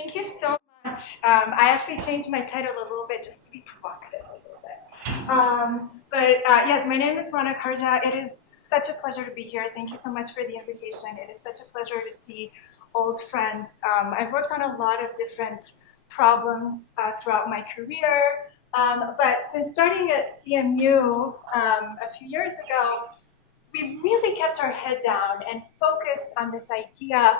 Thank you so much. I actually changed my title a little bit just to be provocative a little bit. Yes, my name is Oana Carja. It is such a pleasure to be here. Thank you so much for the invitation. It is such a pleasure to see old friends. I've worked on a lot of different problems throughout my career, but since starting at CMU a few years ago, we've really kept our head down and focused on this idea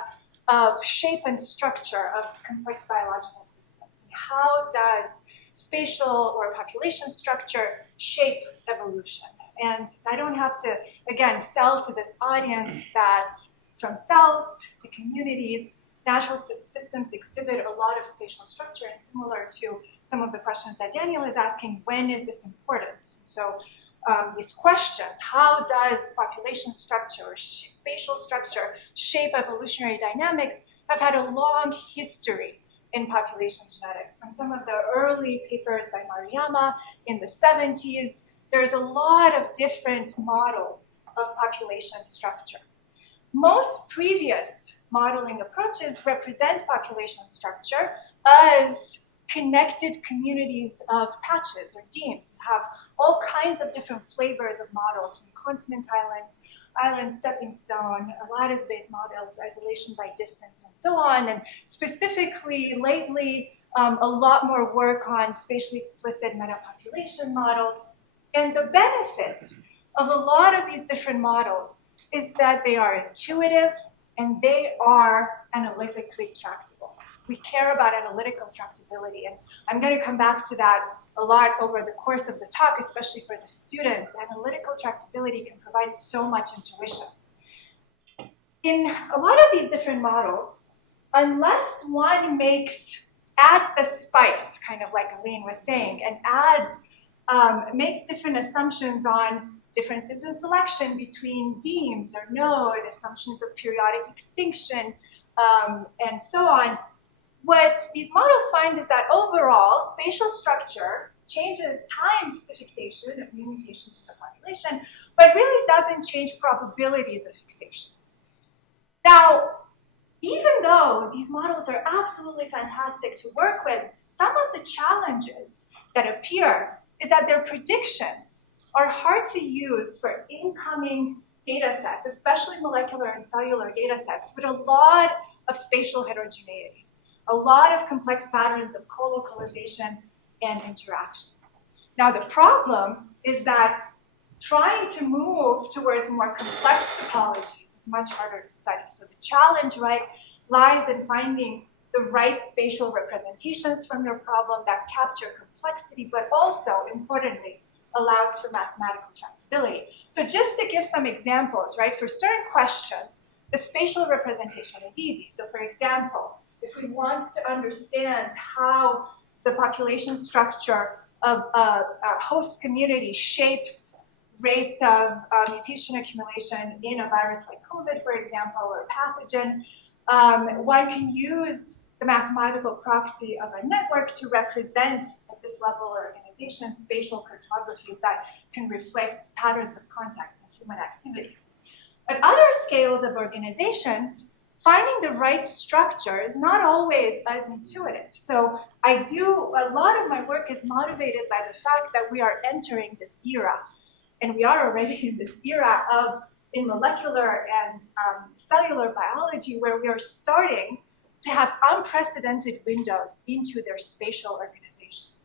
of shape and structure of complex biological systems. And how does spatial or population structure shape evolution? And I don't have to, again, sell to this audience that from cells to communities, natural systems exhibit a lot of spatial structure, and similar to some of the questions that Daniel is asking, when is this important? So these questions, how does population structure or spatial structure shape evolutionary dynamics, have had a long history in population genetics. From some of the early papers by Maruyama in the 70s, there's a lot of different models of population structure. Most previous modeling approaches represent population structure as connected communities of patches or demes. You have all kinds of different flavors of models, from continent island, stepping stone, lattice-based models, isolation by distance, and so on. And specifically, lately, a lot more work on spatially explicit metapopulation models. And the benefit of a lot of these different models is that they are intuitive and they are analytically tractable. We care about analytical tractability, and I'm going to come back to that a lot over the course of the talk, especially for the students. Analytical tractability can provide so much intuition. In a lot of these different models, unless one adds the spice, kind of like Aline was saying, and makes different assumptions on differences in selection between demes or node, assumptions of periodic extinction, and so on, what these models find is that overall, spatial structure changes times to fixation of new mutations in the population, but really doesn't change probabilities of fixation. Now, even though these models are absolutely fantastic to work with, some of the challenges that appear is that their predictions are hard to use for incoming data sets, especially molecular and cellular data sets, with a lot of spatial heterogeneity, a lot of complex patterns of co-localization and interaction. Now, the problem is that trying to move towards more complex topologies is much harder to study. So the challenge, right, lies in finding the right spatial representations from your problem that capture complexity, but also, importantly, allows for mathematical tractability. So just to give some examples, right, for certain questions, the spatial representation is easy. So for example, if we want to understand how the population structure of a host community shapes rates of mutation accumulation in a virus like COVID, for example, or a pathogen, one can use the mathematical proxy of a network to represent at this level organization spatial cartographies that can reflect patterns of contact and human activity. At other scales of organizations, finding the right structure is not always as intuitive. So a lot of my work is motivated by the fact that we are entering this era, and we are already in this era in molecular and cellular biology, where we are starting to have unprecedented windows into their spatial organization.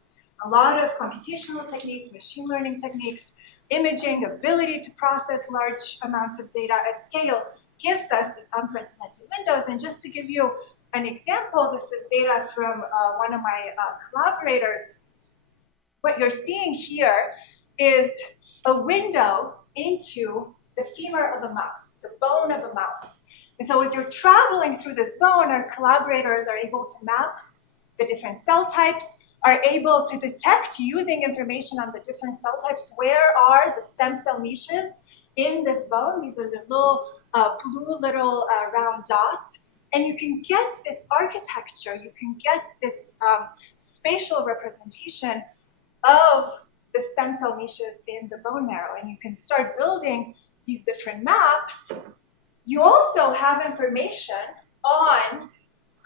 A lot of computational techniques, machine learning techniques, imaging, ability to process large amounts of data at scale gives us this unprecedented windows. And just to give you an example, this is data from one of my collaborators. What you're seeing here is a window into the femur of a mouse, the bone of a mouse. And so as you're traveling through this bone, our collaborators are able to map the different cell types, are able to detect, using information on the different cell types, where are the stem cell niches in this bone. These are the blue round dots. And you can get this architecture, you can get this spatial representation of the stem cell niches in the bone marrow. And you can start building these different maps. You also have information on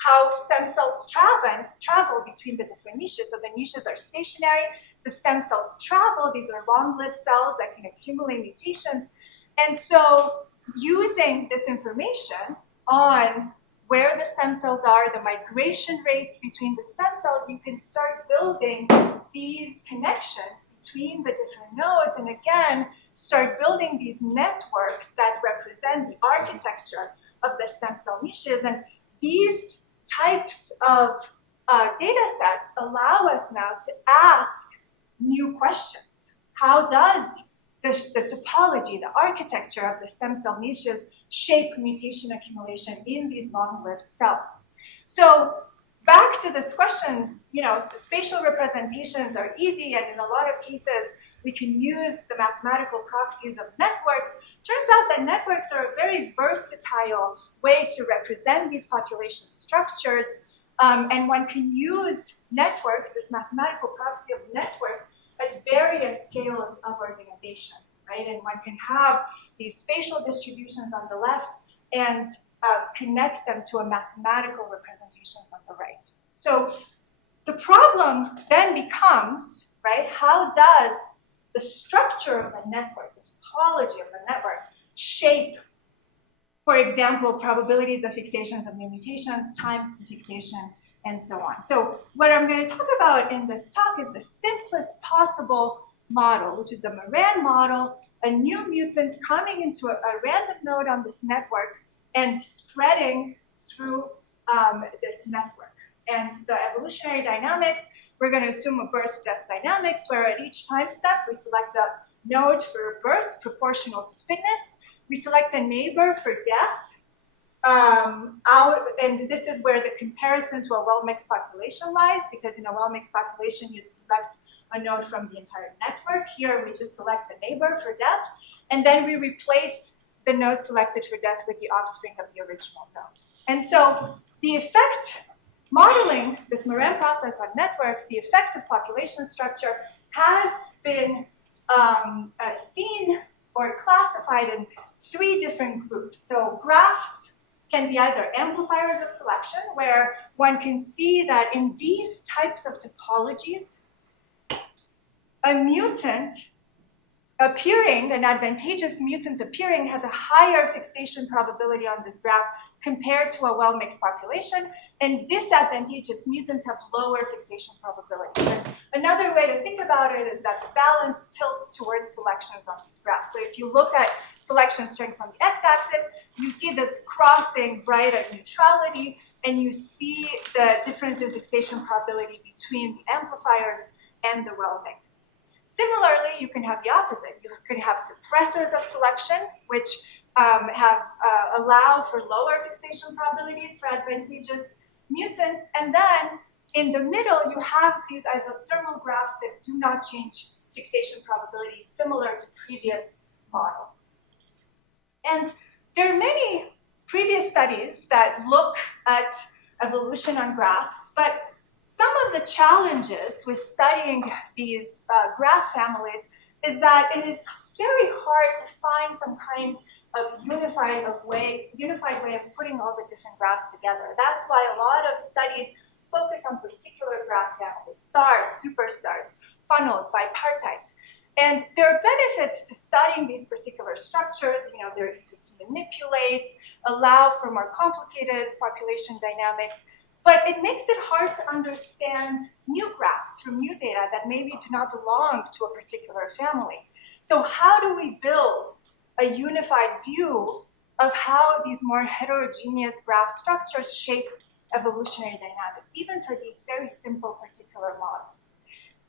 how stem cells travel between the different niches. So the niches are stationary, the stem cells travel. These are long-lived cells that can accumulate mutations. And so using this information on where the stem cells are, the migration rates between the stem cells, you can start building these connections between the different nodes, and again, start building these networks that represent the architecture of the stem cell niches. And these types of data sets allow us now to ask new questions. How does the topology, the architecture of the stem cell niches shape mutation accumulation in these long-lived cells? So back to this question, the spatial representations are easy, and in a lot of cases, we can use the mathematical proxies of networks. Turns out that networks are a very versatile way to represent these population structures, and one can use networks, this mathematical proxy of networks, at various scales of organization, right? And one can have these spatial distributions on the left and connect them to a mathematical representations on the right. So the problem then becomes, right, how does the structure of the network, the topology of the network, shape, for example, probabilities of fixations of new mutations, times to fixation, and so on. So what I'm going to talk about in this talk is the simplest possible model, which is the Moran model, a new mutant coming into a random node on this network and spreading through this network. And the evolutionary dynamics, we're going to assume a birth-death dynamics, where at each time step we select a node for birth proportional to fitness. We select a neighbor for death. And this is where the comparison to a well-mixed population lies, because in a well-mixed population, you'd select a node from the entire network. Here, we just select a neighbor for death, and then we replace the node selected for death with the offspring of the original node. And so the effect, modeling this Moran process on networks, the effect of population structure has been seen or classified in 3 different groups. So graphs can be either amplifiers of selection, where one can see that in these types of topologies, a mutant appearing, an advantageous mutant appearing, has a higher fixation probability on this graph compared to a well-mixed population, and disadvantageous mutants have lower fixation probabilities. And another way to think about it is that the balance tilts towards selections on these graphs. So if you look at selection strengths on the x-axis, you see this crossing right at neutrality, and you see the difference in fixation probability between the amplifiers and the well-mixed. Similarly, you can have the opposite. You can have suppressors of selection, which allow for lower fixation probabilities for advantageous mutants. And then in the middle, you have these isothermal graphs that do not change fixation probabilities, similar to previous models. And there are many previous studies that look at evolution on graphs, but some of the challenges with studying these graph families is that it is very hard to find some kind of unified way of putting all the different graphs together. That's why a lot of studies focus on particular graph families, stars, superstars, funnels, bipartite. And there are benefits to studying these particular structures. They're easy to manipulate, allow for more complicated population dynamics. But it makes it hard to understand new graphs from new data that maybe do not belong to a particular family. So how do we build a unified view of how these more heterogeneous graph structures shape evolutionary dynamics, even for these very simple particular models?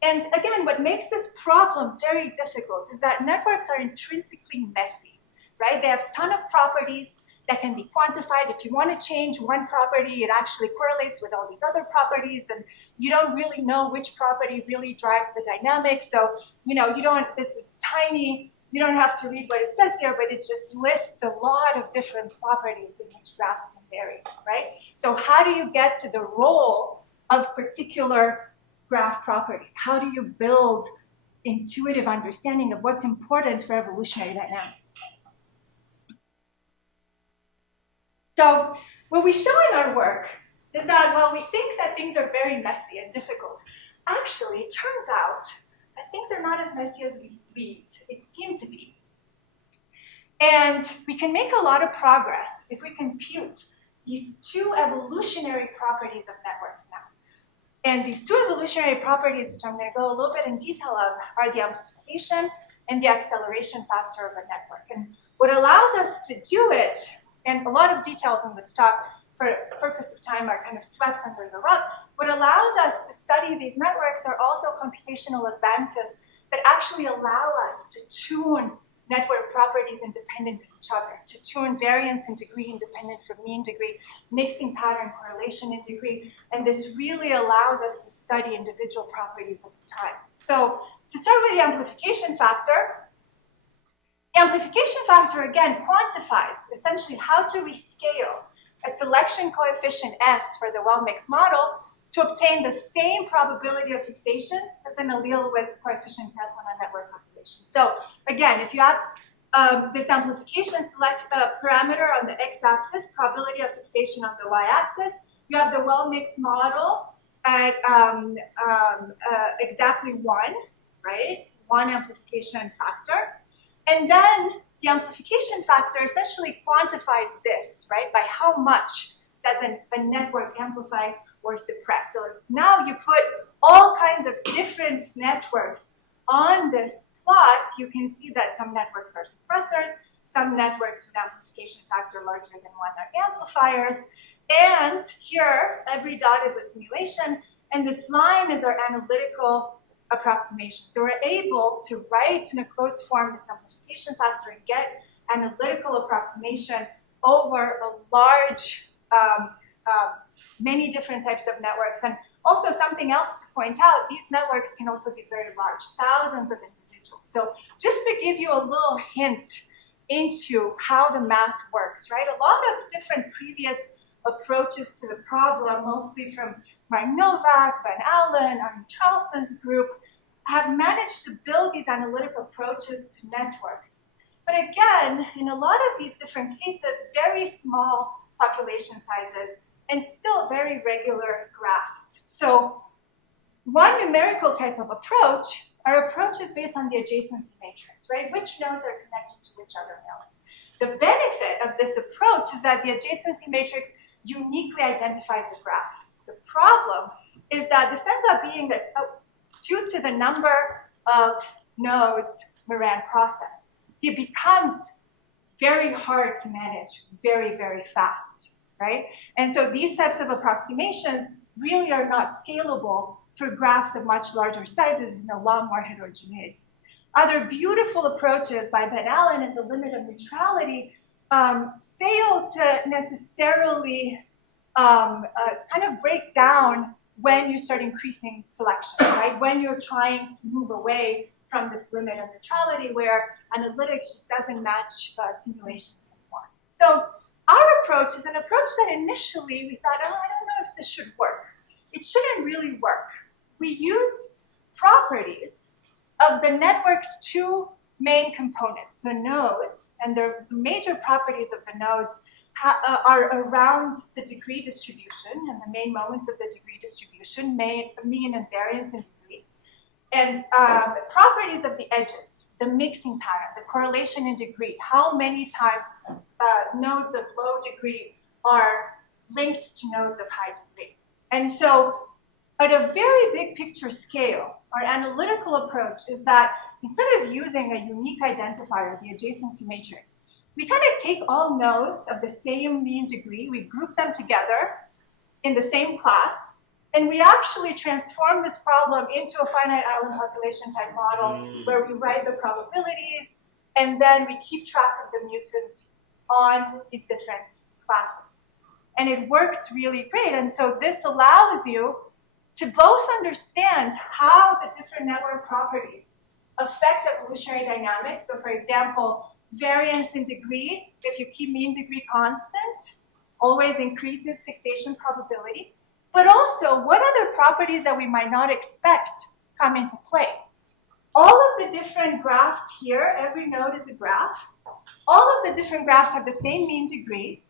And again, what makes this problem very difficult is that networks are intrinsically messy, right? They have a ton of properties that can be quantified. If you want to change one property, it actually correlates with all these other properties, and you don't really know which property really drives the dynamic. So, this is tiny. You don't have to read what it says here, but it just lists a lot of different properties in which graphs can vary, right? So how do you get to the role of particular graph properties? How do you build intuitive understanding of what's important for evolutionary dynamics? So what we show in our work is that while we think that things are very messy and difficult, actually it turns out that things are not as messy as it seemed to be. And we can make a lot of progress if we compute these two evolutionary properties of networks now. And these two evolutionary properties, which I'm going to go a little bit in detail of, are the amplification and the acceleration factor of a network. And what allows us to do it, and a lot of details in this talk for purpose of time are kind of swept under the rug, what allows us to study these networks are also computational advances that actually allow us to tune network properties independent of each other, to tune variance in degree independent from mean degree, mixing pattern correlation in degree, and this really allows us to study individual properties of time. So to start with the amplification factor again quantifies essentially how to rescale a selection coefficient S for the well-mixed model to obtain the same probability of fixation as an allele with coefficient S on a network population. So again, if you have this amplification select parameter on the x-axis, probability of fixation on the y-axis, you have the well-mixed model at exactly 1, right? 1 amplification factor. And then the amplification factor essentially quantifies this, right? By how much does a network amplify or suppress. So now you put all kinds of different networks on this plot. You can see that some networks are suppressors, some networks with amplification factor larger than 1 are amplifiers. And here, every dot is a simulation, and this line is our analytical approximation. So we're able to write in a closed form this amplification factor and get analytical approximation over a large many different types of networks. And also something else to point out, these networks can also be very large, thousands of individuals. So just to give you a little hint into how the math works, right? A lot of different previous approaches to the problem, mostly from Martin Novak, Van Allen, Arne Charleston's group, have managed to build these analytic approaches to networks. But again, in a lot of these different cases, very small population sizes, and still very regular graphs. So one numerical type of approach, our approach is based on the adjacency matrix, right? Which nodes are connected to which other nodes? The benefit of this approach is that the adjacency matrix uniquely identifies a graph. The problem is that this ends up being that due to the number of nodes Moran process, it becomes very hard to manage very, very fast, right? And so these types of approximations really are not scalable for graphs of much larger sizes and a lot more heterogeneity. Other beautiful approaches by Van Allen and the limit of neutrality fail to necessarily kind of break down when you start increasing selection, right? When you're trying to move away from this limit of neutrality where analytics just doesn't match simulations anymore. So our approach is an approach that initially we thought, oh, I don't know if this should work. It shouldn't really work. We use properties of the network's two main components, the nodes, and the major properties of the nodes are around the degree distribution and the main moments of the degree distribution, mean and variance in degree, and properties of the edges, the mixing pattern, the correlation in degree, how many times nodes of low degree are linked to nodes of high degree. And so at a very big picture scale, our analytical approach is that instead of using a unique identifier, the adjacency matrix, we kind of take all nodes of the same mean degree, we group them together in the same class, and we actually transform this problem into a finite island population type model where we write the probabilities, and then we keep track of the mutant on these different classes. And it works really great. And so this allows you to both understand how the different network properties affect evolutionary dynamics. So for example, variance in degree, if you keep mean degree constant, always increases fixation probability. But also, what other properties that we might not expect come into play? All of the different graphs here, every node is a graph. All of the different graphs have the same mean degree.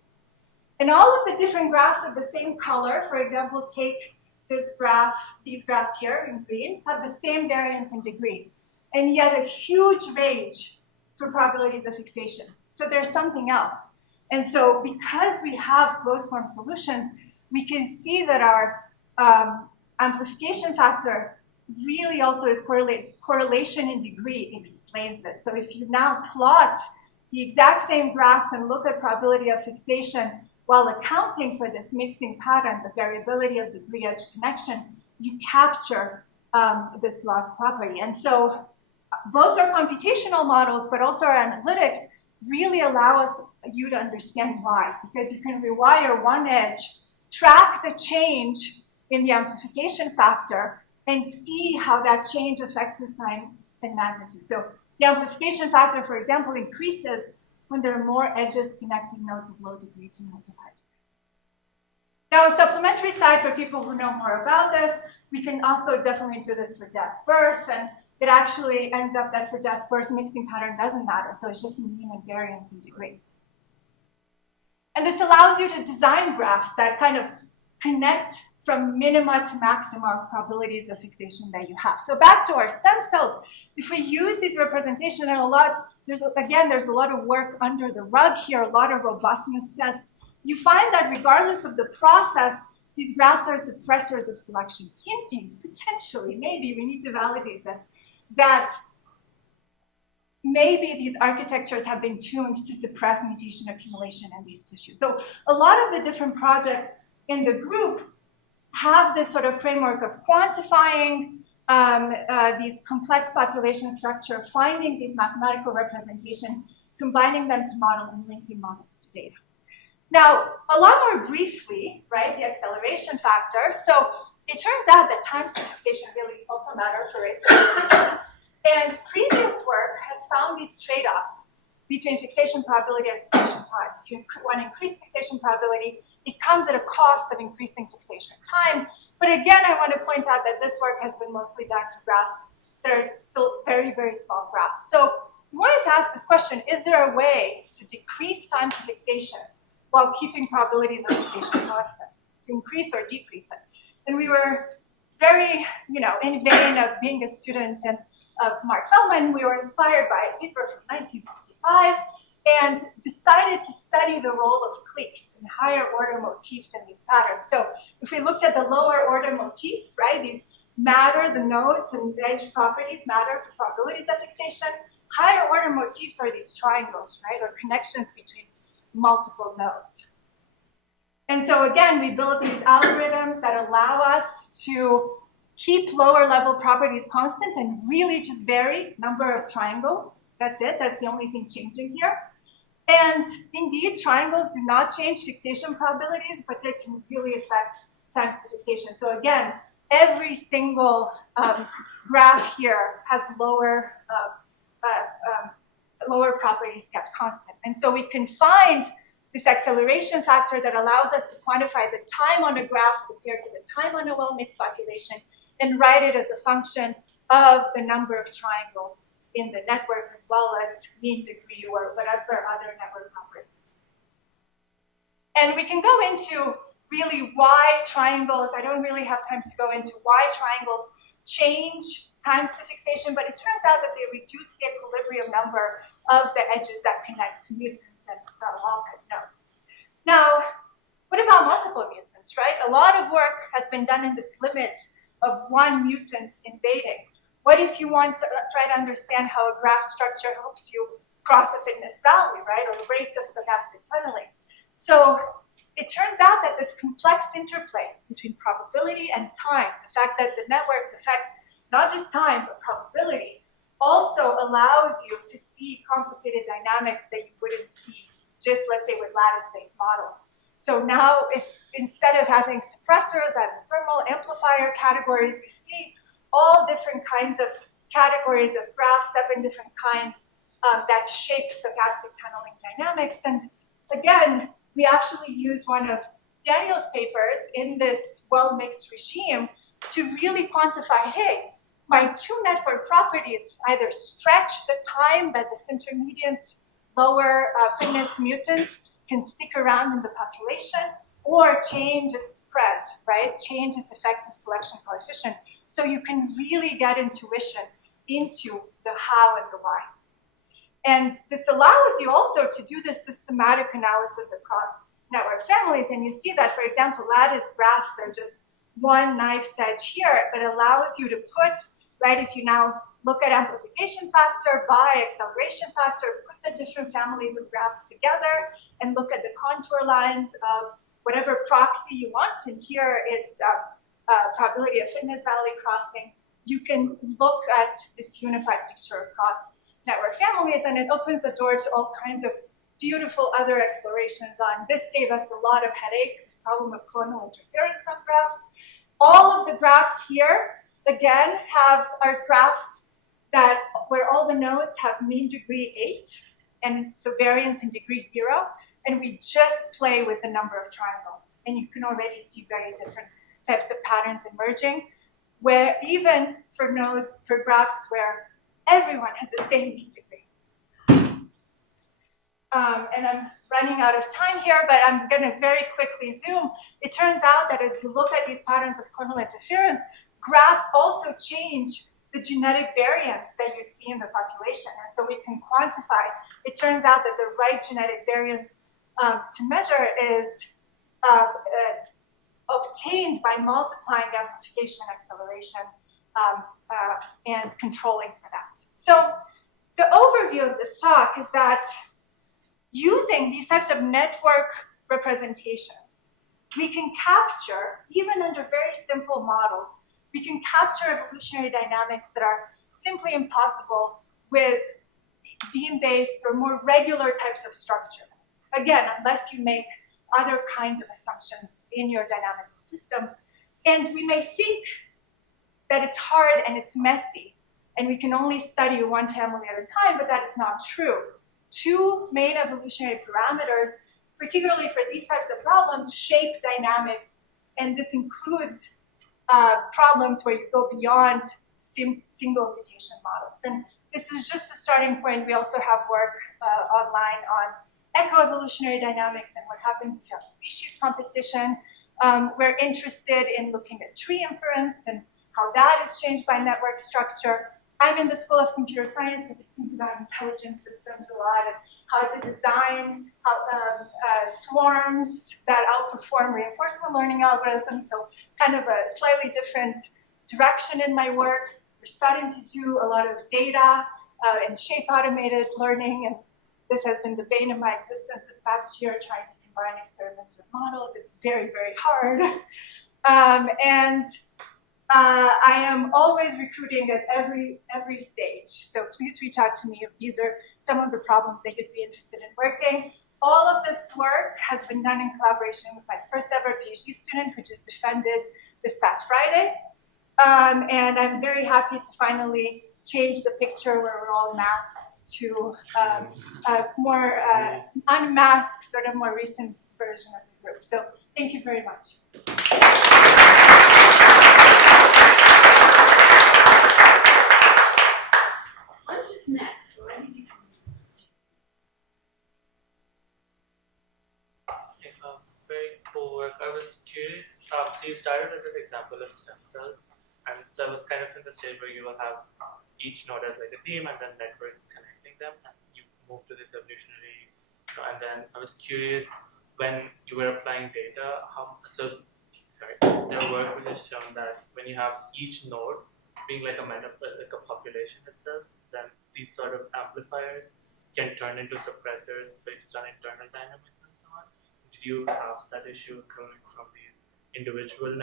And all of the different graphs of the same color, for example, take this graph, these graphs here in green, have the same variance in degree, and yet a huge range for probabilities of fixation. So there's something else. And so because we have closed form solutions, we can see that our amplification factor really also is correlation in degree explains this. So if you now plot the exact same graphs and look at probability of fixation while accounting for this mixing pattern, the variability of degree edge connection, you capture this loss property. And so both our computational models, but also our analytics, really allow you to understand why, because you can rewire one edge, track the change in the amplification factor, and see how that change affects the sign and magnitude. So the amplification factor, for example, increases when there are more edges connecting nodes of low degree to nodes of high degree. Now, a supplementary side for people who know more about this, we can also definitely do this for death birth, and it actually ends up that for death birth, mixing pattern doesn't matter, so it's just mean and variance in degree. And this allows you to design graphs that kind of connect from minima to maxima of probabilities of fixation that you have. So back to our stem cells, if we use these representation, and there's a lot of work under the rug here, a lot of robustness tests, you find that regardless of the process, these graphs are suppressors of selection, hinting potentially, maybe we need to validate this, that maybe these architectures have been tuned to suppress mutation accumulation in these tissues. So a lot of the different projects in the group have this sort of framework of quantifying these complex population structure, finding these mathematical representations, combining them to model and linking models to data. Now, a lot more briefly, right, the acceleration factor. So it turns out that times to fixation really also matter for rates of fixation. And previous work has found these trade-offs between fixation probability and fixation time. If you want to increase fixation probability, it comes at a cost of increasing fixation time. But again, I want to point out that this work has been mostly done for graphs that are still very, very small graphs. So we wanted to ask this question, is there a way to decrease time to fixation while keeping probabilities of fixation constant, to increase or decrease it? And we were very, in vain of being a student of Mark Feldman, we were inspired by a paper from 1965 and decided to study the role of cliques and higher order motifs in these patterns. So if we looked at the lower order motifs, right, these matter, the nodes and the edge properties matter for probabilities of fixation. Higher order motifs are these triangles, right, or connections between multiple nodes. And so again, we build these algorithms that allow us to keep lower level properties constant and really just vary number of triangles. That's it, that's the only thing changing here. And indeed, triangles do not change fixation probabilities, but they can really affect times to fixation. So again, every single graph here has lower properties kept constant. And so we can find this acceleration factor that allows us to quantify the time on a graph compared to the time on a well-mixed population and write it as a function of the number of triangles in the network as well as mean degree or whatever other network properties. And we can go into really why triangles, I don't really have time to go into why triangles change times to fixation, but it turns out that they reduce the equilibrium number of the edges that connect to mutants and wild-type nodes. Now, what about multiple mutants, right? A lot of work has been done in this limit of one mutant invading. What if you want to try to understand how a graph structure helps you cross a fitness value, right, or rates of stochastic tunneling? So it turns out that this complex interplay between probability and time, the fact that the networks affect not just time, but probability, also allows you to see complicated dynamics that you wouldn't see just, let's say, with lattice-based models. So now, if instead of having suppressors, I have thermal amplifier categories, you see all different kinds of categories of graphs, 7 different kinds that shape stochastic tunneling dynamics. And again, we actually use one of Daniel's papers in this well-mixed regime to really quantify, hey, my 2 network properties either stretch the time that this intermediate lower fitness mutant can stick around in the population or change its spread, right? Change its effective selection coefficient. So you can really get intuition into the how and the why. And this allows you also to do this systematic analysis across network families. And you see that, for example, lattice graphs are just one knife's edge here, but allows you to put, right, if you now look at amplification factor by acceleration factor, put the different families of graphs together and look at the contour lines of whatever proxy you want. And here it's probability of fitness valley crossing. You can look at this unified picture across network families, and it opens the door to all kinds of beautiful other explorations on. This gave us a lot of headache, this problem of clonal interference on graphs. All of the graphs here, again, are graphs where all the nodes have mean degree 8, and so variance in degree 0, and we just play with the number of triangles. And you can already see very different types of patterns emerging, where even for nodes, for graphs where everyone has the same mean degree. And I'm running out of time here, but I'm going to very quickly zoom. It turns out that as you look at these patterns of clonal interference, graphs also change the genetic variance that you see in the population. And so we can quantify. It turns out that the right genetic variance to measure is obtained by multiplying the amplification and acceleration and controlling for that. So the overview of this talk is that using these types of network representations, we can capture, even under very simple models, we can capture evolutionary dynamics that are simply impossible with Dean-based or more regular types of structures. Again, unless you make other kinds of assumptions in your dynamical system. And we may think that it's hard and it's messy, and we can only study one family at a time, but that is not true. Two main evolutionary parameters, particularly for these types of problems, shape dynamics, and this includes problems where you go beyond single mutation models. And this is just a starting point. We also have work online on ecoevolutionary dynamics and what happens if you have species competition. We're interested in looking at tree inference and how that is changed by network structure. I'm in the School of Computer Science, and we think about intelligent systems a lot and how to design swarms that outperform reinforcement learning algorithms. So kind of a slightly different direction in my work. We're starting to do a lot of data and shape automated learning, and this has been the bane of my existence this past year, trying to combine experiments with models. It's very, very hard. I am always recruiting at every stage. So please reach out to me if these are some of the problems that you'd be interested in working. All of this work has been done in collaboration with my first ever PhD student, who just defended this past Friday. And I'm very happy to finally change the picture where we're all masked to a more unmasked, sort of more recent version of the group. So thank you very much. What is next? Very cool work. I was curious. So you started with this example of stem cells, and so I was kind of in the stage where you will have each node as like a beam, and then networks connecting them. And you move to this evolutionary. And then I was curious, when you were applying data, their work which has shown that when you have each node being like a population itself, then these sort of amplifiers can turn into suppressors based on internal dynamics and so on. Did you have that issue coming from these individual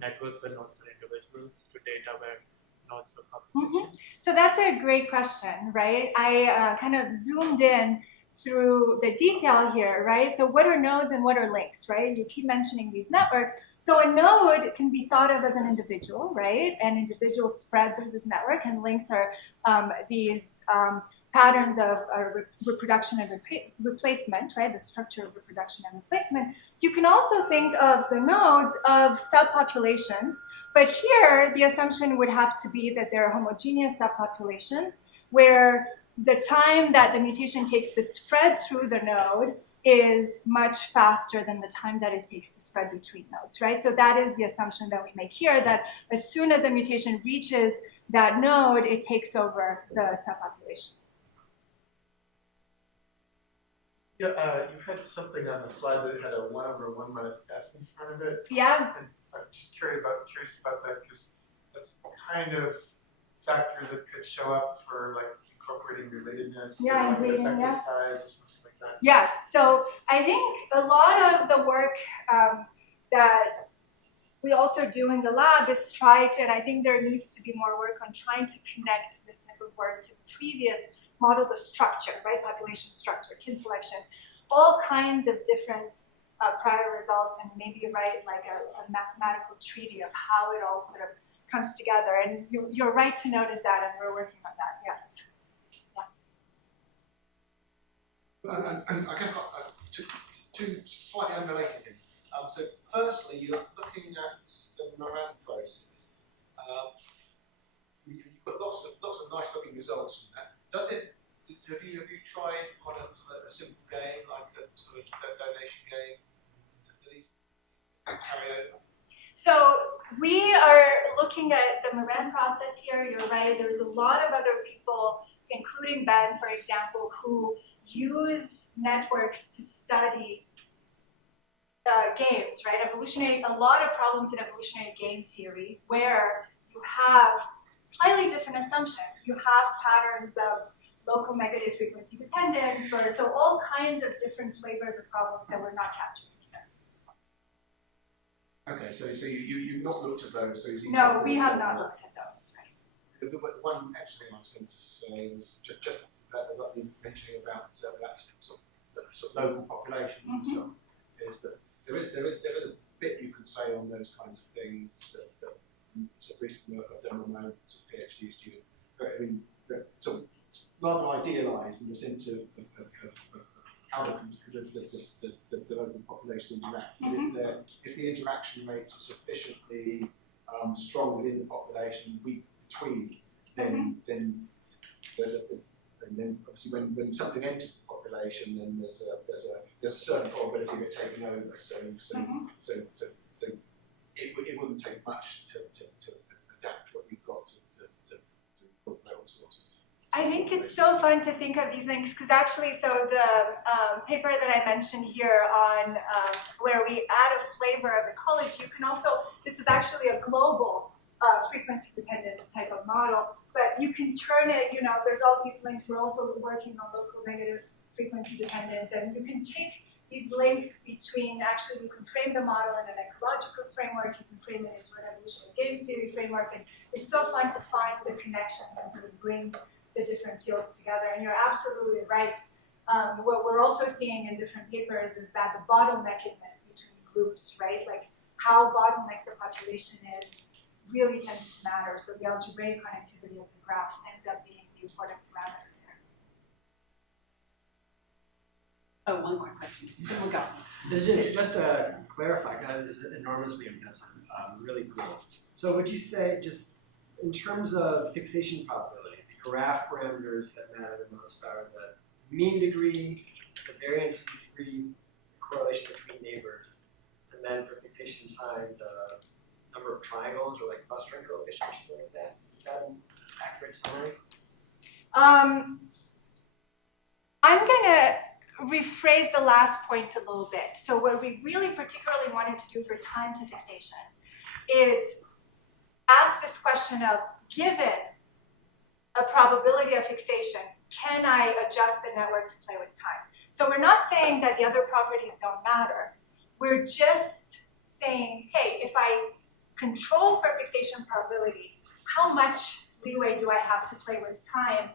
networks where nodes are individuals to data where nodes were populations? So that's a great question, right? I kind of zoomed in through the detail here, right? So what are nodes and what are links, right? You keep mentioning these networks. So a node can be thought of as an individual, right? And individuals spread through this network, and links are these patterns of reproduction and replacement, right? The structure of reproduction and replacement. You can also think of the nodes of subpopulations, but here the assumption would have to be that they're homogeneous subpopulations where the time that the mutation takes to spread through the node is much faster than the time that it takes to spread between nodes, right? So that is the assumption that we make here, that as soon as a mutation reaches that node, it takes over the subpopulation. Yeah, you had something on the slide that had a 1 over 1 minus f in front of it. Yeah. And I'm just curious about that, because that's the kind of factor that could show up for like incorporating relatedness, Yeah, or like an ingredient, effective yeah. size or something like that. Yes, so I think a lot of the work that we also do in the lab is try to, and I think there needs to be more work on trying to connect this type of work to previous models of structure, right? Population structure, kin selection, all kinds of different prior results, and maybe write like a mathematical treaty of how it all sort of comes together. And you're right to notice that, and we're working on that, yes. And I guess I've got two slightly unrelated things. So firstly, you're looking at the Mellon process. You've got lots of nice looking results from that. Does it? Have you tried quite a simple game like a sort of donation game? Do these carry over? So we are looking at the Moran process here. You're right. There's a lot of other people, including Ben, for example, who use networks to study games, right? A lot of problems in evolutionary game theory where you have slightly different assumptions. You have patterns of local negative frequency dependence, or so all kinds of different flavors of problems that we're not capturing here. Okay, so you've not looked at those. So No, we have not looked at those. Right. The one actually I was going to say was just about the mentioning about that sort of local populations and stuff, is that there is a bit you can say on those kinds of things that sort of recent work I've done on my own sort of PhD student. But I mean, sort of rather idealised in the sense of how the local populations interact. Mm-hmm. If the interaction rates are sufficiently strong within the population, between, then there's a and then obviously when something enters the population, then there's a certain probability of it taking over. So it wouldn't take much to adapt what we've got to incorporate all sorts of. I think it's so fun to think of these things, because actually, so the paper that I mentioned here on where we add a flavor of ecology, you can also, this is actually a global frequency dependence type of model, but you can turn it, there's all these links. We're also working on local negative frequency dependence, and you can take these links between, actually, you can frame the model in an ecological framework, you can frame it into an evolutionary game theory framework, and it's so fun to find the connections and sort of bring the different fields together. And you're absolutely right. What we're also seeing in different papers is that the bottleneckedness between groups, right? Like how bottlenecked the population is really tends to matter. So the algebraic connectivity of the graph ends up being the important parameter there. Oh, one quick question. We'll go. This is just to clarify, guys, this is enormously impressive, really cool. So would you say, just in terms of fixation probability, the graph parameters that matter the most are the mean degree, the variance degree, the correlation between neighbors, and then for fixation time, the number of triangles or like clustering coefficients, something like that. Is that an accurate summary? I'm gonna rephrase the last point a little bit. So what we really particularly wanted to do for time to fixation is ask this question of, given a probability of fixation, can I adjust the network to play with time? So we're not saying that the other properties don't matter. We're just saying, hey, if I control for fixation probability, how much leeway do I have to play with time?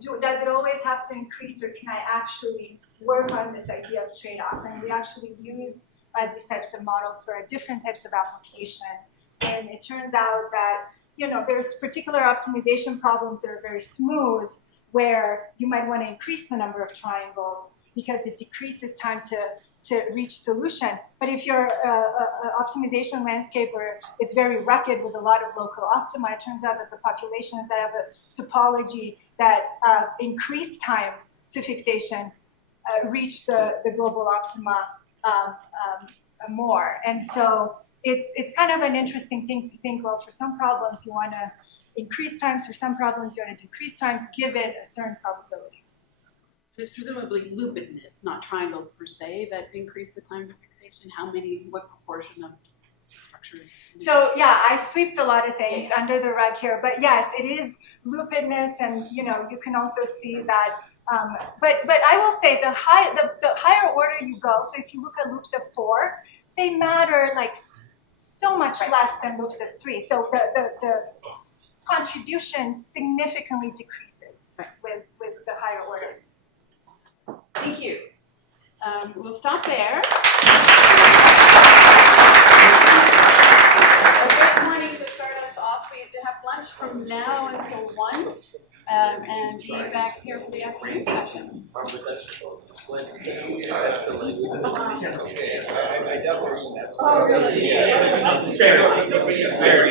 Does it always have to increase, or can I actually work on this idea of trade-off? And we actually use these types of models for different types of application. And it turns out that there's particular optimization problems that are very smooth, where you might want to increase the number of triangles because it decreases time to reach solution. But if your optimization landscape where it's very rugged with a lot of local optima, it turns out that the populations that have a topology that increase time to fixation reach the global optima more. And so it's kind of an interesting thing to think, well, for some problems you want to increase times, for some problems you want to decrease times, give it a certain probability. It's presumably loopedness, not triangles per se, that increase the time to fixation. What proportion of structures? So yeah, I sweeped a lot of things under the rug here, but yes, it is loopedness, and you can also see that. But I will say the higher order you go. So if you look at loops of 4, they matter like so much less than loops of 3. So the contribution significantly decreases with the higher orders. Thank you. We'll stop there. A great morning to start us off. We have lunch from now until 1, and be back here for the afternoon session. Oh, really? Yeah. Very.